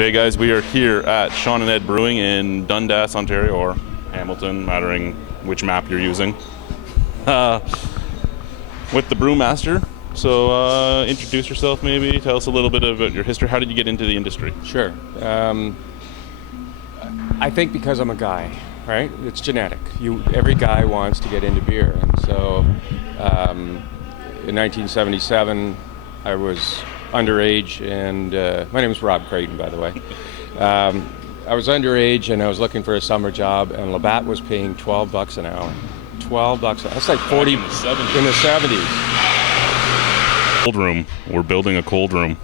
G'day guys, we are here at Shawn and Ed Brewing in Dundas, Ontario, or Hamilton, mattering which map you're using, with the brewmaster. So introduce yourself maybe, tell us a little bit about your history. How did you get into the industry? Sure. I think because I'm a guy, right? It's genetic. Every guy wants to get into beer. And so in 1977, I was underage, and my name is Rob Creighton, by the way. I was underage, and I was looking for a summer job, and Labatt was paying $12 an hour. $12 an hour. That's like 40 in the 70s. Cold room. We're building a cold room.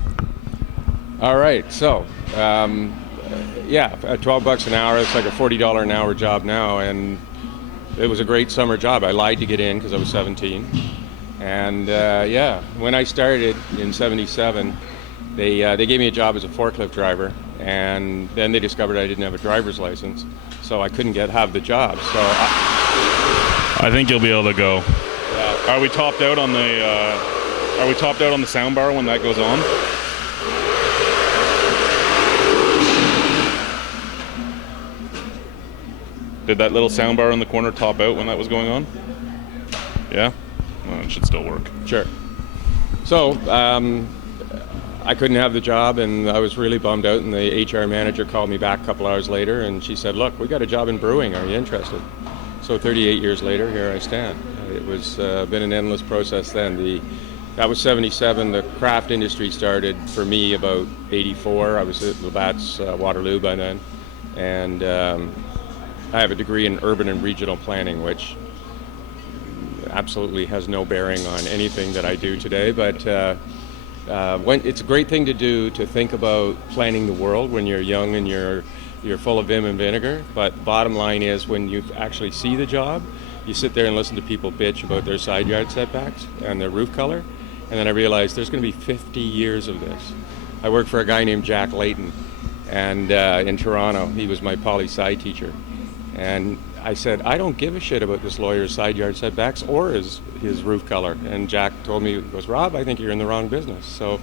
All right. So, yeah, at $12 an hour, it's like a $40 an hour job now, and it was a great summer job. I lied to get in because I was 17. And yeah, when I started in '77, they gave me a job as a forklift driver, and then they discovered I didn't have a driver's license, so I couldn't have the job. So I think you'll be able to go. Yeah. Are we topped out on the? Are we topped out on the sound bar when that goes on? Did that little sound bar in the corner top out when that was going on? Yeah. Well, it should still work. Sure. So I couldn't have the job, and I was really bummed out, and the HR manager called me back a couple hours later, and she said, look, we got a job in brewing. Are you interested? So 38 years later, here I stand. It was been an endless process then. That was '77. The craft industry started for me about '84. I was at Labatt's Waterloo by then, and I have a degree in urban and regional planning, which absolutely has no bearing on anything that I do today, but it's a great thing to do, to think about planning the world when you're young and you're full of vim and vinegar. But bottom line is, when you actually see the job, you sit there and listen to people bitch about their side yard setbacks and their roof color, and then I realized there's going to be 50 years of this. I worked for a guy named Jack Layton, and in Toronto. He was my poli-sci teacher, and I said, I don't give a shit about this lawyer's side yard setbacks or his roof color. And Jack told me, he goes, Rob, I think you're in the wrong business. So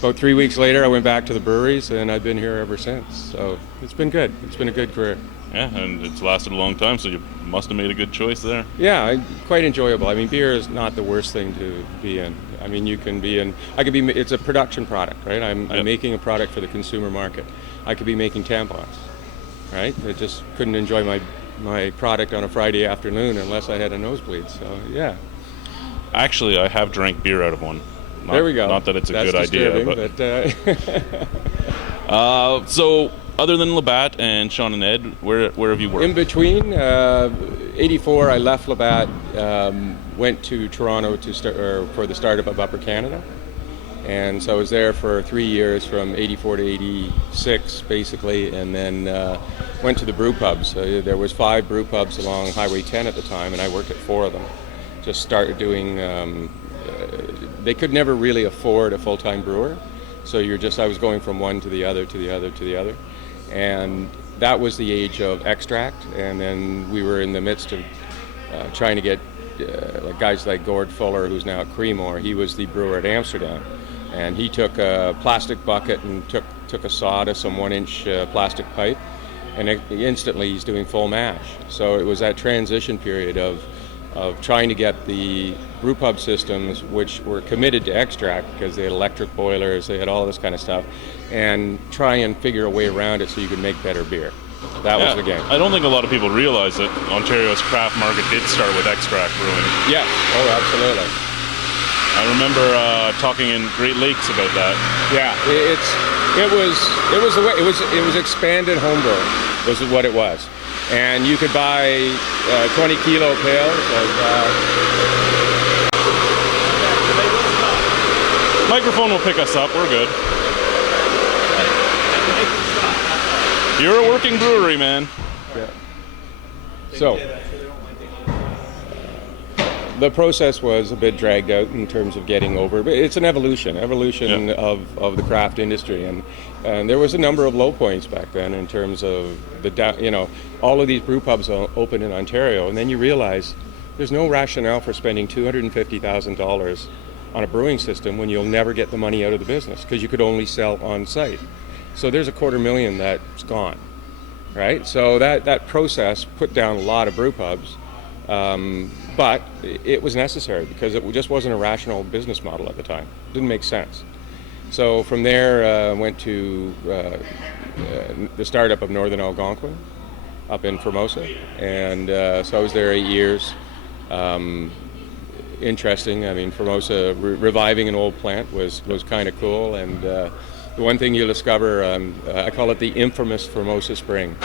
about 3 weeks later, I went back to the breweries, and I've been here ever since. So it's been good. It's been a good career. Yeah, and it's lasted a long time, so you must have made a good choice there. Yeah, quite enjoyable. I mean, beer is not the worst thing to be in. I mean, you can be in, it's a production product, right? I'm making a product for the consumer market. I could be making tampons, right? I just couldn't enjoy my product on a Friday afternoon unless I had a nosebleed. So yeah. Actually, I have drank beer out of one. There we go. Not that it's a That's good idea, but so other than Labatt and Shawn and Ed, where have you worked? In between, '84, I left Labatt, went to Toronto for the startup of Upper Canada. And so I was there for 3 years, from '84 to '86, basically, and then went to the brew pubs. There was 5 brew pubs along Highway 10 at the time, and I worked at 4 of them. Just started doing. They could never really afford a full-time brewer, so I was going from one to the other, to the other, to the other, and that was the age of extract. And then we were in the midst of trying to get guys like Gord Fuller, who's now at Creemore. He was the brewer at Amsterdam. And he took a plastic bucket and took a saw to some 1-inch plastic pipe, and instantly he's doing full mash. So it was that transition period of trying to get the brew pub systems, which were committed to extract because they had electric boilers, they had all this kind of stuff, and try and figure a way around it so you could make better beer. That was the game. I don't think a lot of people realize that Ontario's craft market did start with extract brewing. Yes. Oh, absolutely. I remember talking in Great Lakes about that. Yeah, it was the way it was expanded homebrewing was what it was, and you could buy 20 kilo pails of. Microphone will pick us up. We're good. You're a working brewery, man. Yeah. So. The process was a bit dragged out in terms of getting over, but it's an evolution of the craft industry, and there was a number of low points back then in terms of all of these brew pubs open in Ontario, and then you realize there's no rationale for spending $250,000 on a brewing system when you'll never get the money out of the business because you could only sell on site. So there's $250,000 that's gone, right? So that process put down a lot of brew pubs, but it was necessary because it just wasn't a rational business model at the time. It didn't make sense. So from there, went to the startup of Northern Algonquin up in Formosa, and so I was there 8 years. Interesting. I mean, Formosa reviving an old plant was kind of cool, and the one thing you'll discover, I call it the infamous Formosa Spring.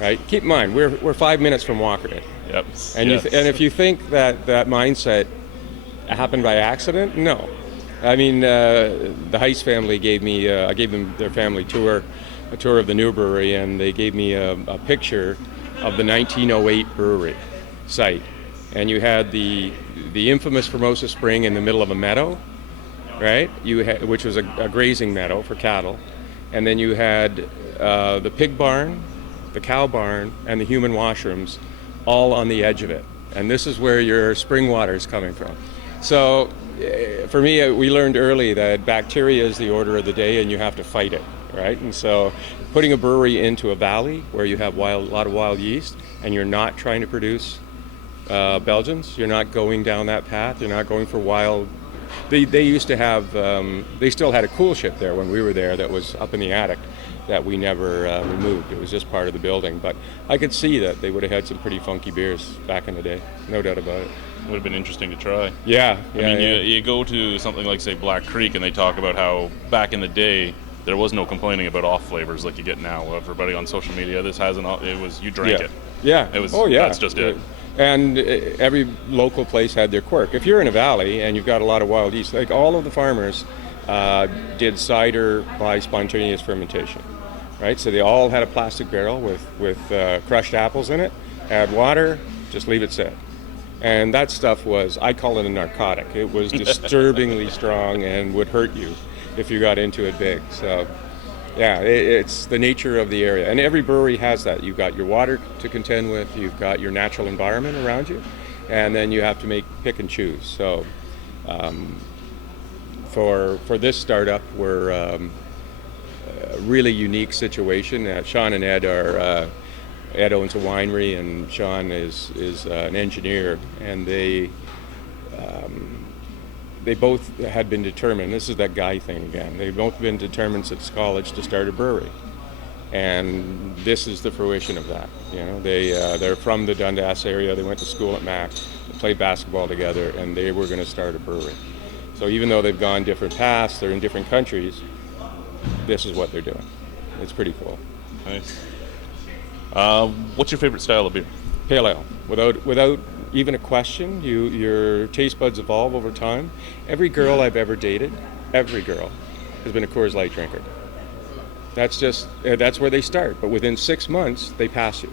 Right? Keep in mind, we're 5 minutes from Walkerton. Yep. And yes. and if you think that mindset happened by accident, no. I mean, the Heist family gave me, I gave them their family tour, a tour of the new brewery, and they gave me a picture of the 1908 brewery site. And you had the infamous Formosa Spring in the middle of a meadow, right? Which was a grazing meadow for cattle. And then you had the pig barn, the cow barn, and the human washrooms all on the edge of it. And this is where your spring water is coming from. So for me, we learned early that bacteria is the order of the day and you have to fight it, right? And so putting a brewery into a valley where you have a lot of wild yeast and you're not trying to produce Belgians, you're not going down that path, you're not going for wild. They used to have, they still had a cool ship there when we were there that was up in the attic that we never removed. It was just part of the building. But I could see that they would have had some pretty funky beers back in the day, no doubt about it. Would have been interesting to try. Yeah. I mean, you go to something like, say, Black Creek, and they talk about how back in the day there was no complaining about off flavors like you get now. Everybody on social media, this hasn't. It was you drank it. Yeah. It was. Oh yeah. That's just it. And every local place had their quirk. If you're in a valley and you've got a lot of wild yeast, like all of the farmers did cider by spontaneous fermentation, right? So they all had a plastic barrel with crushed apples in it, add water, just leave it sit. And that stuff was, I call it a narcotic. It was disturbingly strong and would hurt you if you got into it big. So yeah, it's the nature of the area. And every brewery has that. You've got your water to contend with, you've got your natural environment around you, and then you have to pick and choose. So for this startup, we're a really unique situation. Shawn and Ed are, Ed owns a winery and Shawn is an engineer, and they both had been determined, this is that guy thing again, they've both been determined since college to start a brewery. And this is the fruition of that. You know, they're from the Dundas area, they went to school at Mac, they played basketball together, and they were going to start a brewery. So even though they've gone different paths, they're in different countries, this is what they're doing. It's pretty cool. Nice. What's your favorite style of beer? Pale ale, without even a question. Your taste buds evolve over time. Every girl I've ever dated, every girl, has been a Coors Light drinker. That's where they start. But within 6 months, they pass you.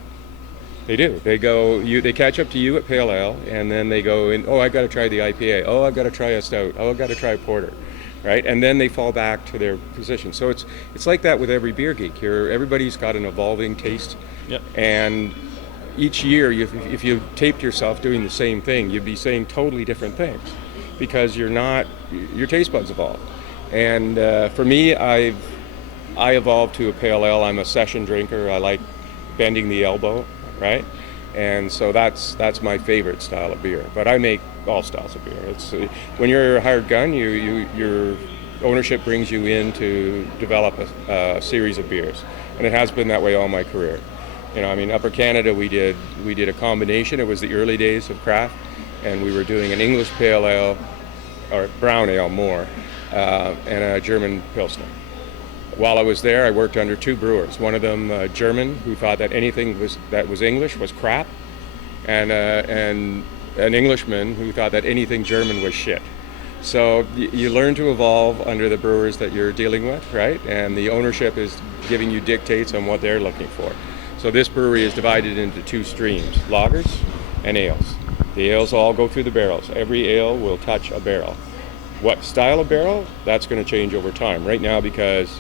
They do. They catch up to you at pale ale, and then they go in. Oh, I got to try the IPA. Oh, I've got to try a stout. Oh, I've got to try a porter. Right, and then they fall back to their position. So it's like that with every beer geek. Everybody's got an evolving taste. Yep. And each year, if you taped yourself doing the same thing, you'd be saying totally different things because your taste buds evolve. And for me, I evolved to a pale ale. I'm a session drinker. I like bending the elbow, right? And so that's my favorite style of beer. But I make all styles of beer. It's when you're a hired gun, your ownership brings you in to develop a series of beers, and it has been that way all my career. You know, I mean, Upper Canada, we did a combination. It was the early days of craft, and we were doing an English pale ale, or brown ale more, and a German Pilsner. While I was there, I worked under two brewers. One of them, German, who thought that anything that was English was crap, and an Englishman who thought that anything German was shit. So you learn to evolve under the brewers that you're dealing with, right? And the ownership is giving you dictates on what they're looking for. So this brewery is divided into two streams, lagers and ales. The ales all go through the barrels. Every ale will touch a barrel. What style of barrel? That's going to change over time. Right now, because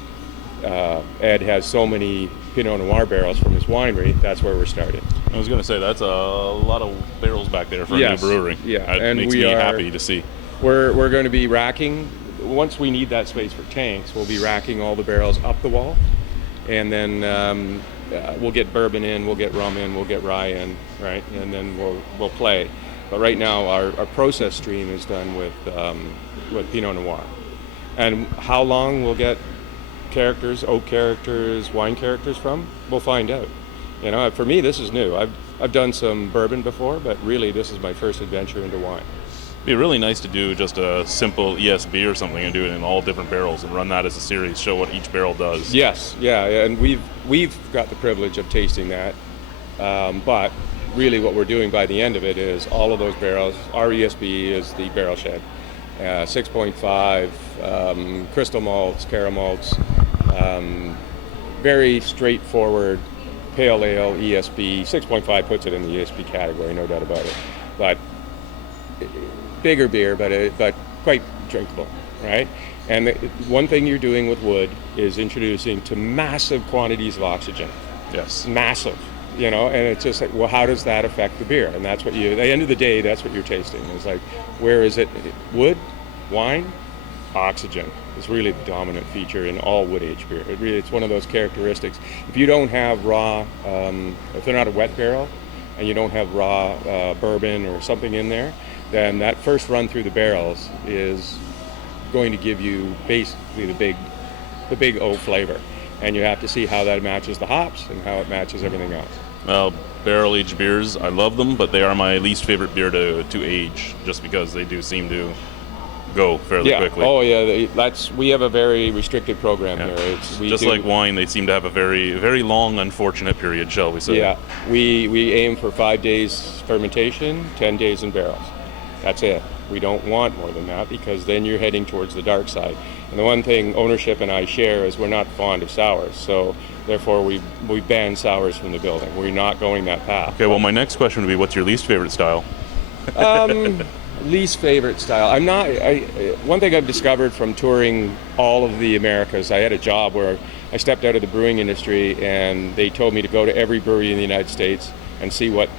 Ed has so many Pinot Noir barrels from his winery, that's where we're starting. I was going to say, that's a lot of barrels back there for a new brewery. Yeah, It makes me happy to see. We're going to be racking, once we need that space for tanks, we'll be racking all the barrels up the wall, and then we'll get bourbon in, we'll get rum in, we'll get rye in, right, and then we'll play. But right now, our process stream is done with Pinot Noir. And how long we'll get characters, oak characters, wine characters from, we'll find out. You know, for me, this is new. I've done some bourbon before, but really, this is my first adventure into wine. It'd be really nice to do just a simple ESB or something and do it in all different barrels and run that as a series, show what each barrel does. Yes, yeah, and we've got the privilege of tasting that, but really what we're doing by the end of it is all of those barrels. Our ESB is the barrel shed, 6.5, crystal malts, caramels, very straightforward pale ale ESB. 6.5 puts it in the ESB category, no doubt about it. But bigger beer, but quite drinkable, right? And one thing you're doing with wood is introducing to massive quantities of oxygen. Yes. Massive. You know, and it's just like, well, how does that affect the beer? And that's what at the end of the day, that's what you're tasting. It's like, where is it? Wood, wine, oxygen is really the dominant feature in all wood-aged beer. It's one of those characteristics. If you don't have raw, if they're not a wet barrel, and you don't have raw bourbon or something in there, then that first run through the barrels is going to give you basically the big oak flavor. And you have to see how that matches the hops and how it matches everything else. Well, barrel-aged beers, I love them, but they are my least favorite beer to age, just because they do seem to go fairly quickly. Oh yeah, we have a very restricted program here. Just like wine, they seem to have a very, very long, unfortunate period, shall we say. Yeah, we aim for 5 days fermentation, 10 days in barrels. That's it. We don't want more than that, because then you're heading towards the dark side. And the one thing ownership and I share is we're not fond of sours, so therefore we ban sours from the building. We're not going that path. Okay, well, my next question would be, what's your least favorite style? Least favorite style. One thing I've discovered from touring all of the Americas, I had a job where I stepped out of the brewing industry and they told me to go to every brewery in the United States and see what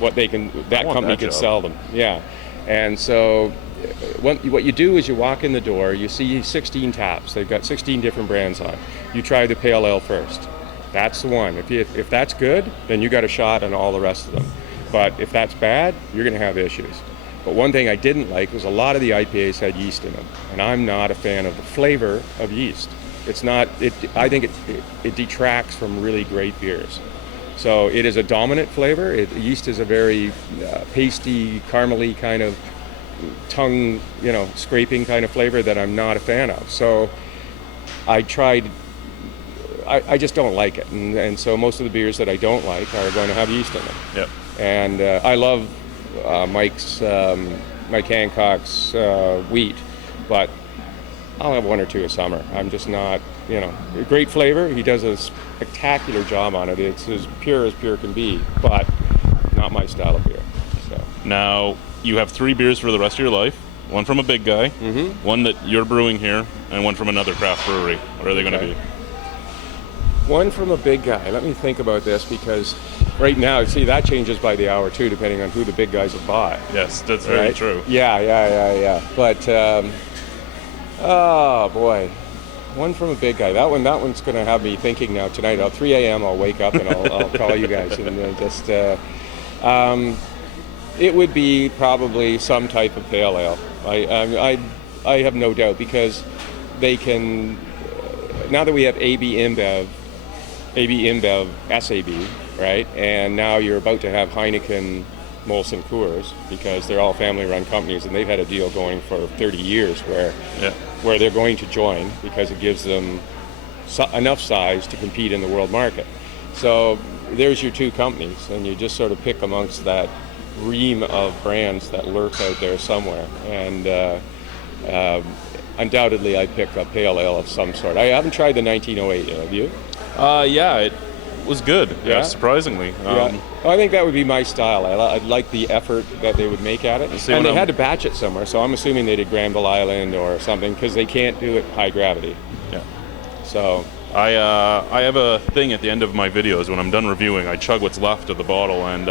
company could sell them. Yeah. And so what you do is you walk in the door, you see 16 taps. They've got 16 different brands on. You try the pale ale first. That's the one. If that's good, then you got a shot on all the rest of them. But if that's bad, you're going to have issues. But one thing I didn't like was a lot of the IPAs had yeast in them, and I'm not a fan of the flavor of yeast. I think it detracts from really great beers. So it is a dominant flavor. Yeast is a very pasty, caramely kind of tongue, scraping kind of flavor that I'm not a fan of. So I just don't like it. And so most of the beers that I don't like are going to have yeast in them. Yep. And I love Mike Hancock's wheat, but I'll have one or two a summer. I'm just not, great flavor. He does a spectacular job on it. It's as pure can be, but not my style of beer. So. Now, you have 3 beers for the rest of your life. One from a big guy, one that you're brewing here, and one from another craft brewery. What are they going to be? One from a big guy. Let me think about this, because right now, see, that changes by the hour too, depending on who the big guys have bought. Yes, that's very true. Yeah. But oh boy, one from a big guy. That one's going to have me thinking now tonight. At 3 a.m. I'll wake up and I'll call you guys and just. It would be probably some type of pale ale. I have no doubt, because they can. Now that we have AB InBev, SAB, right? And now you're about to have Heineken, Molson Coors, because they're all family-run companies, and they've had a deal going for 30 years where they're going to join, because it gives them enough size to compete in the world market. So there's your 2 companies, and you just sort of pick amongst that ream of brands that lurk out there somewhere. And undoubtedly, I pick a pale ale of some sort. I haven't tried the 1908 yet. Have you? Yeah, it was good. Yeah, surprisingly. I think that would be my style. I'd like the effort that they would make at it. And they had to batch it somewhere, so I'm assuming they did Granville Island or something, because they can't do it high gravity. Yeah. So I have a thing at the end of my videos. When I'm done reviewing, I chug what's left of the bottle, and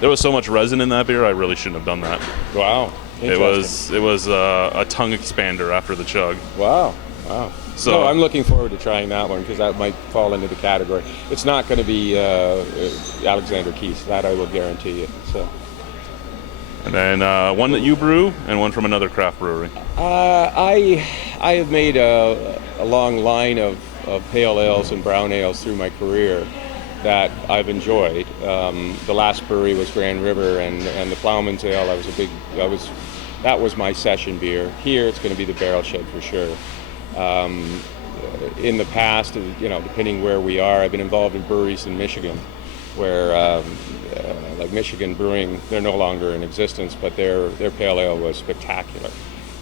there was so much resin in that beer, I really shouldn't have done that. Wow. It was a tongue expander after the chug. Wow. Wow. So So I'm looking forward to trying that one because that might fall into the category. It's not going to be Alexander Keith's, that I will guarantee you. So. And then one that you brew and one from another craft brewery. I have made a long line of pale ales and brown ales through my career that I've enjoyed. The last brewery was Grand River, and the Plowman's Ale. That was my session beer. Here it's going to be the Barrel Shed for sure. In the past, depending where we are, I've been involved in breweries in Michigan, where like Michigan Brewing, they're no longer in existence, but their pale ale was spectacular.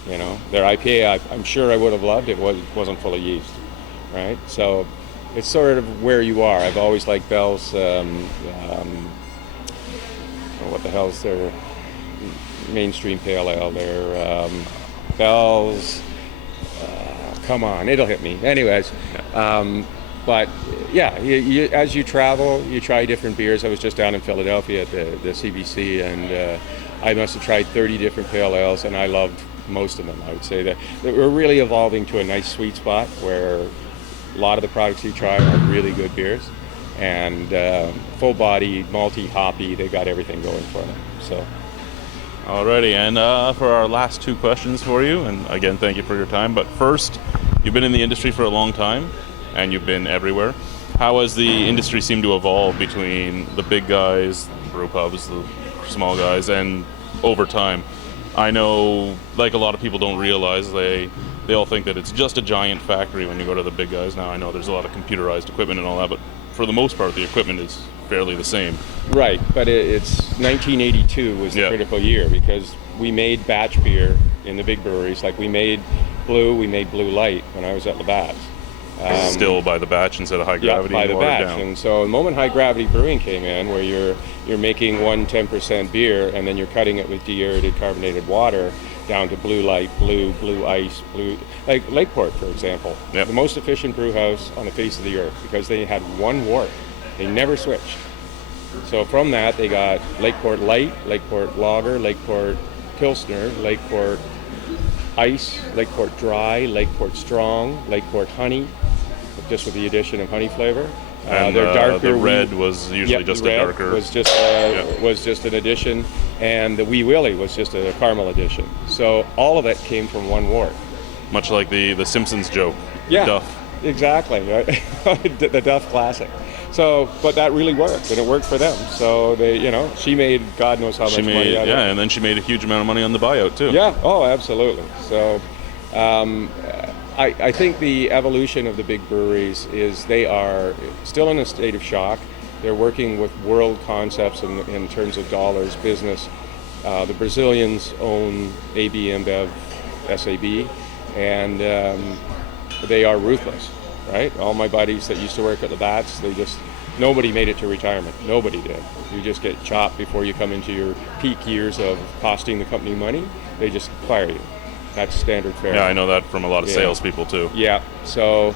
Their IPA, I'm sure I would have loved it. Wasn't full of yeast, right? So it's sort of where you are. I've always liked Bell's. What the hell's their mainstream pale ale? Their Bell's. Come on, it'll hit me. Anyways, but yeah, as you travel, you try different beers. I was just down in Philadelphia at the CBC, and I must have tried 30 different pale ales, and I loved most of them. I would say that we're really evolving to a nice sweet spot where a lot of the products you try are really good beers, and full-bodied, malty, hoppy. They got everything going for them. So. Alrighty, and for our last two questions for you, and again, thank you for your time. But first, you've been in the industry for a long time, and you've been everywhere. How has the industry seemed to evolve between the big guys, the brew pubs, the small guys, and over time? I know, like a lot of people don't realize, they all think that it's just a giant factory when you go to the big guys. Now, I know there's a lot of computerized equipment and all that, but for the most part, the equipment is fairly the same. Right, but it's 1982 was the critical year because we made batch beer in the big breweries. Like we made Blue Light when I was at Labatt's. Still by the batch instead of high gravity. By the watered batch. down. And so the moment high gravity brewing came in, where you're making 10% beer and then you're cutting it with deaerated carbonated water down to Blue Light, Blue Ice, like Lakeport, for example. Yep. The most efficient brew house on the face of the earth because they had one wort. They never switched. So from that, they got Lakeport Light, Lakeport Lager, Lakeport Pilsner, Lakeport Ice, Lakeport Dry, Lakeport Strong, Lakeport Honey, just with the addition of honey flavor. And their dark beer, the red was usually just a darker. Was just an addition, and the Wee Willie was just a caramel addition. So all of it came from one wort. Much like the Simpsons joke. Yeah, Duff. Exactly. Right? The Duff classic. So, but that really worked, and it worked for them. So they, she made God knows how much money out of it. Yeah, and then she made a huge amount of money on the buyout too. Yeah. Oh, absolutely. So, I think the evolution of the big breweries is they are still in a state of shock. They're working with world concepts in terms of dollars, business. The Brazilians own AB InBev, SAB, and they are ruthless. Right? All my buddies that used to work at Labatt's, nobody made it to retirement. Nobody did. You just get chopped before you come into your peak years of costing the company money. They just fire you. That's standard fare. Yeah, I know that from a lot of salespeople too. Yeah. So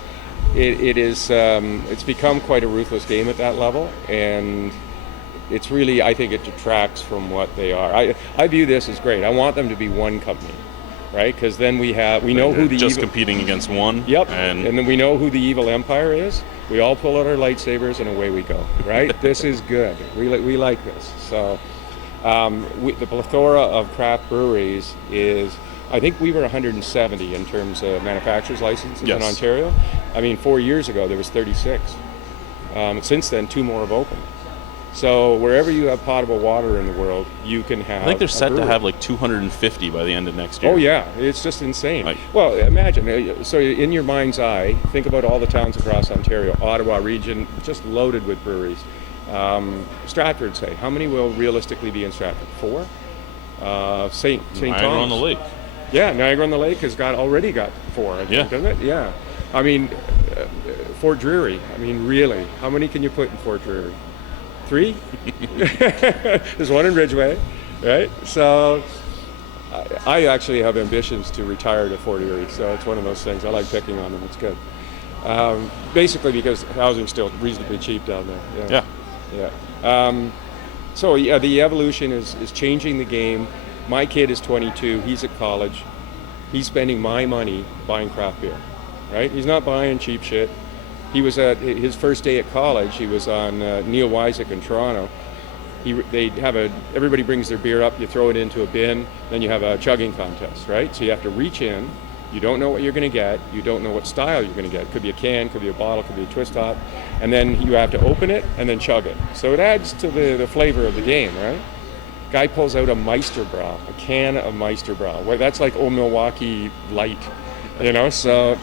it is. It's become quite a ruthless game at that level, and it's really. I think it detracts from what they are. I view this as great. I want them to be one company. Right, because then we know who the just competing against one. Yep, and then we know who the evil empire is. We all pull out our lightsabers and away we go. Right, this is good. We like this. So the plethora of craft breweries is. I think we were 170 in terms of manufacturers licenses in Ontario. I mean, 4 years ago there was 36. Since then, 2 more have opened. So wherever you have potable water in the world, you can have. I think they're set to have like 250 by the end of next year. Oh yeah, it's just insane. Well, imagine. So in your mind's eye, think about all the towns across Ontario, Ottawa region, just loaded with breweries. Stratford, say, how many will realistically be in Stratford? 4. St. Thomas. Niagara on the Lake. Yeah, Niagara on the Lake has already got 4. I think, doesn't it? Yeah. I mean, Fort Drury. I mean, really, how many can you put in Fort Drury? 3? There's one in Ridgeway, right? So I actually have ambitions to retire to Fort Erie, so it's one of those things. I like picking on them. It's good. Basically because housing's still reasonably cheap down there. Yeah. So the evolution is changing the game. My kid is 22. He's at college. He's spending my money buying craft beer, right? He's not buying cheap shit. He was at his first day at college. He was on Neil Wysick in Toronto. Everybody brings their beer up, you throw it into a bin, then you have a chugging contest, right? So you have to reach in, you don't know what you're going to get, you don't know what style you're going to get. It could be a can, could be a bottle, could be a twist top, and then you have to open it and then chug it. So it adds to the flavor of the game, right? Guy pulls out a Meisterbräu, a can of Meisterbräu. Well, that's like Old Milwaukee Light, so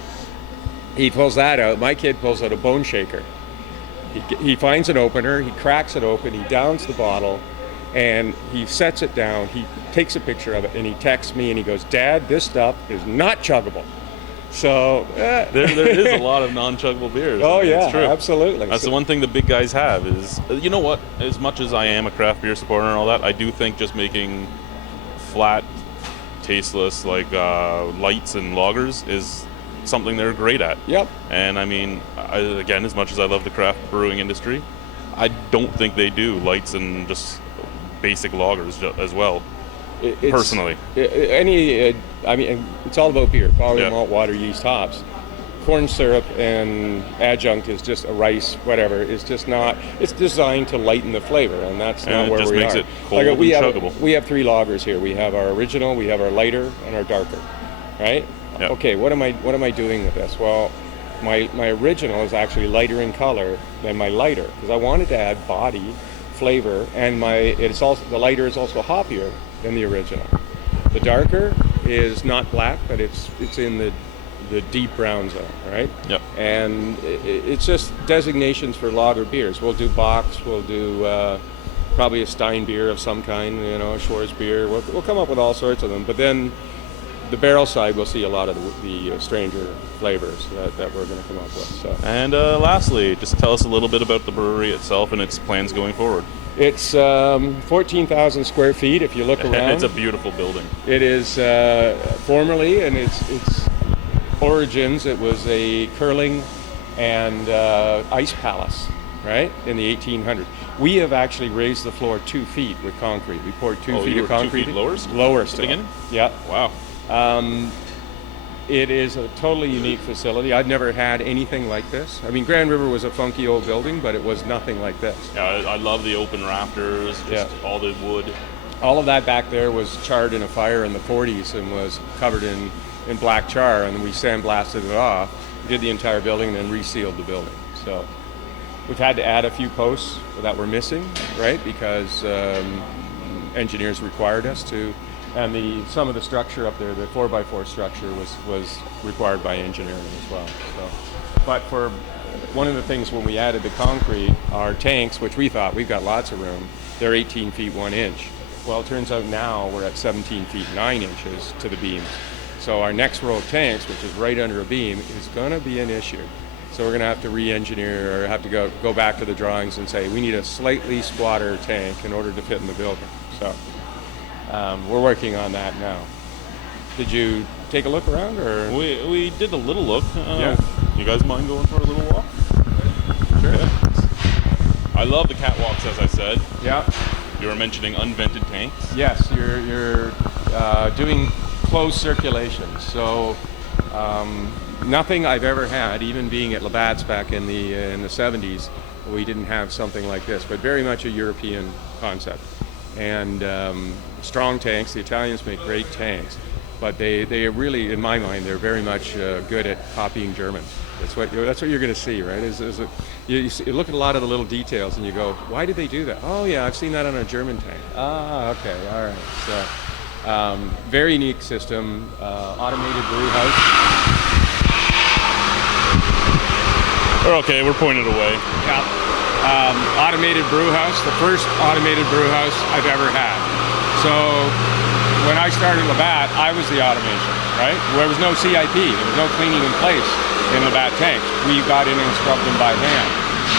he pulls that out. My kid pulls out a Bone Shaker. He finds an opener, he cracks it open, he downs the bottle, and he sets it down. He takes a picture of it, and he texts me, and he goes, "Dad, this stuff is not chuggable." So there is a lot of non-chuggable beers. Oh, yeah, it's true. absolutely. That's the one thing the big guys have is, you know what? As much as I am a craft beer supporter and all that, I do think just making flat, tasteless like lights and lagers is something they're great at. Yep. And I mean, again, as much as I love the craft brewing industry, I don't think they do lights and just basic lagers as well. Personally, it's all about beer: quality, Yeah. malt, water, yeast, hops. Corn syrup and adjunct is just a rice, whatever. It's just not. It's designed to lighten the flavor, and that's And not it where just we makes are. it cold and chuggable. We have 3 lagers here. We have our original, we have our lighter, and our darker. Right? Yep. Okay. What am I doing with this? Well, my original is actually lighter in color than my lighter because I wanted to add body, flavor, and the lighter is also hoppier than the original. The darker is not black, but it's in the deep brown zone, right? Yep. And it's just designations for lager beers. We'll do Box, we'll do probably a Stein beer of some kind, a Schwarz beer. We'll come up with all sorts of them, but then the barrel side, we'll see a lot of the stranger flavors that we're going to come up with. So. And lastly, just tell us a little bit about the brewery itself and its plans going forward. It's 14,000 square feet. If you look around, It's a beautiful building. It is formerly, and its origins, it was a curling and ice palace, right, in the 1800s. We have actually raised the floor 2 feet with concrete. We poured 2 feet you of were 2 concrete. feet lower Lower at the still. beginning? Yeah. Wow. It is a totally unique facility. I've never had anything like this. I mean, Grand River was a funky old building, but it was nothing like this. Yeah, I love the open rafters, just all the wood. All of that back there was charred in a fire in the 40s and was covered in black char, and we sandblasted it off, did the entire building, and then resealed the building. So we've had to add a few posts that were missing, right, because engineers required us to. And some of the structure up there, the 4x4 structure, was required by engineering as well. So, but for one of the things when we added the concrete, our tanks, which we thought we've got lots of room, they're 18 feet 1 inch. Well, it turns out now we're at 17 feet 9 inches to the beams. So our next row of tanks, which is right under a beam, is going to be an issue. So we're going to have to re-engineer or have to go back to the drawings and say we need a slightly squatter tank in order to fit in the building. So. We're working on that now. Did you take a look around, or? We did a little look. Yeah. You guys mind going for a little walk? Sure. Yeah. I love the catwalks, as I said. Yeah. You were mentioning unvented tanks. Yes, you're doing closed circulation. So nothing I've ever had, even being at Labatt's back in the 70s, we didn't have something like this, but very much a European concept. And strong tanks. The Italians make great tanks, but they really, in my mind, they're very much good at copying Germans. That's what you're going to see, right? You look at a lot of the little details and you go, why did they do that? Oh yeah, I've seen that on a German tank. Ah, okay, all right. So very unique system, automated brew house. Okay, we're pointed away. Yeah. Automated brew house, the first automated brew house I've ever had. So when I started Labatt, I was the automation, right? There was no CIP, there was no cleaning in place in Labatt tanks. We got in and scrubbed them by hand.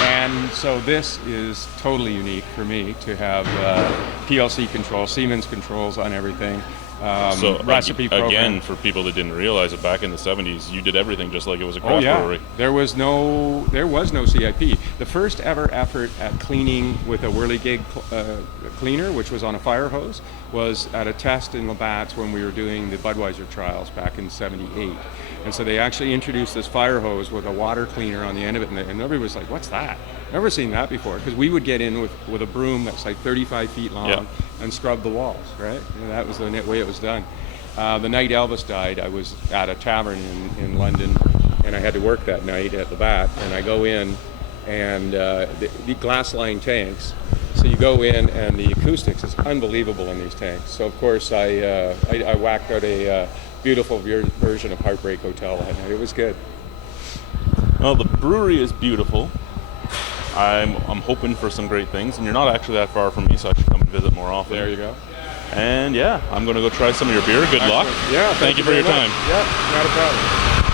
And so this is totally unique for me to have PLC control, Siemens controls on everything. recipe program. Again, for people that didn't realize it, back in the 70s, you did everything just like it was a craft Oh yeah, brewery. there was no CIP. The first ever effort at cleaning with a whirligig cleaner, which was on a fire hose, was at a test in Labatt's when we were doing the Budweiser trials back in '78. And so they actually introduced this fire hose with a water cleaner on the end of it, and everybody was like, "What's that? Never seen that before." Because we would get in with a broom that's like 35 feet long and scrub the walls, right? And that was the way it was done. The night Elvis died, I was at a tavern in London, and I had to work that night at Labatt, and I go in, and the glass-lined tanks. So you go in, and the acoustics is unbelievable in these tanks. So of course I whacked out a beautiful version of Heartbreak Hotel that night. It was good. Well, the brewery is beautiful. I'm hoping for some great things, and you're not actually that far from me, so I should come and visit more often. There you go. And yeah, I'm going to go try some of your beer. Good luck. Yeah, Thank you for your time. Yeah, not a problem.